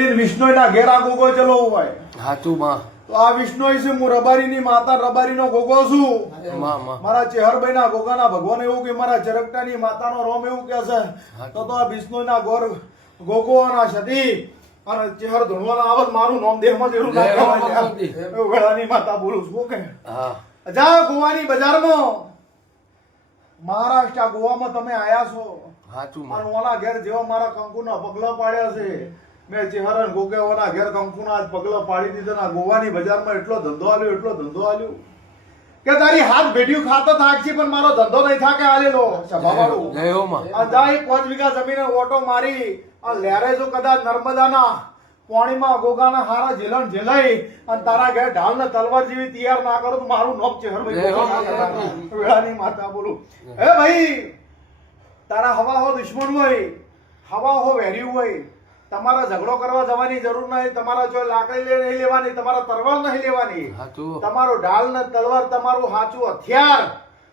દિલ્હી વિષ્ણુના ઘેર આ ગોગો ચલો હોય હાચું માં તો આ વિષ્ણુ છે હું રબારીની માતા રબારીનો ગોગો છું માં મારા ચેહરભાઈના ગોગાના ભગવાન એવું કે મારા ચરકટાની માતાનો રોમ એવું કે છે તો આ વિષ્ણુના ગોર ગોગોના સતી અને ચેહર ધોળવાના આવત મારું નામ દેહમાં જેવું નાખે વેળાની માતા બોલું છું ઓકે હા જા ગોવાની બજારમાં મહારાષ્ટ્ર ગોવામાં તમે આયા છો હાચું માં ઓના ઘેર જેવા મારા કંકુના પગલા પાડ્યા છે મેં ચેહરન ગોગેવાના ઘેર કંકુના પગલા પાડી દીધા ના ગોવાની બજારમાં એટલો ધંધો આલ્યો કે તારી હાથ ભેડિયું ખાતો થાકશી પણ મારો ધંધો નહીં થાકે આલેલો સભાવાળું જયો માં આ જાય 5 વીઘા જમીને ઓટો મારી આ લેરે જો કદાચ નર્મદાના પાણીમાં ગોગાના હારા જેલણ જેલાઈ અને તારા ઘેર ઢાલ ને તલવાર જેવી તૈયાર ના કરો તો મારું નોક ચેહરભાઈ વેળાની માતા બોલું હે ભાઈ તારા હવા હો દુશ્મન હોય હવા હો વેર્યું હોય તમારા ઝઘડો કરવા જવાની જરૂર નહીં તમારા જો લાકડી નહીં લેવાની તમારા તલવાર નહીં લેવાની હાચું તમારો ઢાલ ને તલવાર તમારું હાચું હથિયાર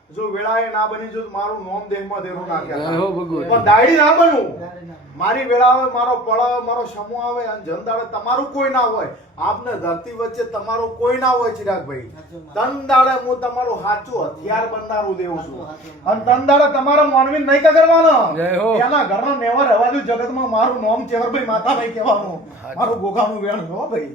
જો વેળાએ ના બની જો મારું નોમ દેહમાં દેરું નાખ્યા જય હો ભગવાન પણ દાયડી ના બનવું મારી વેળા આવે મારો પળ આવે મારો સમૂહ આવે અને જનદાડે તમારું કોઈ ના હોય આપને ધરતી વચ્ચે તમારું કોઈ ના હોય ચિરાગભાઈ તનદાડે હું તમારું સાચું હથિયાર બનનારું દેવું છું અને તનદાડે તમારા માનવી નહીં કરવાનો જય હો એના ઘરનો નેવા રહેવા દઉં જગતમાં મારું નામ ચેહરભાઈ માતા નહીં કહેવાનું મારું ગોગાનું વેણ હો ભાઈ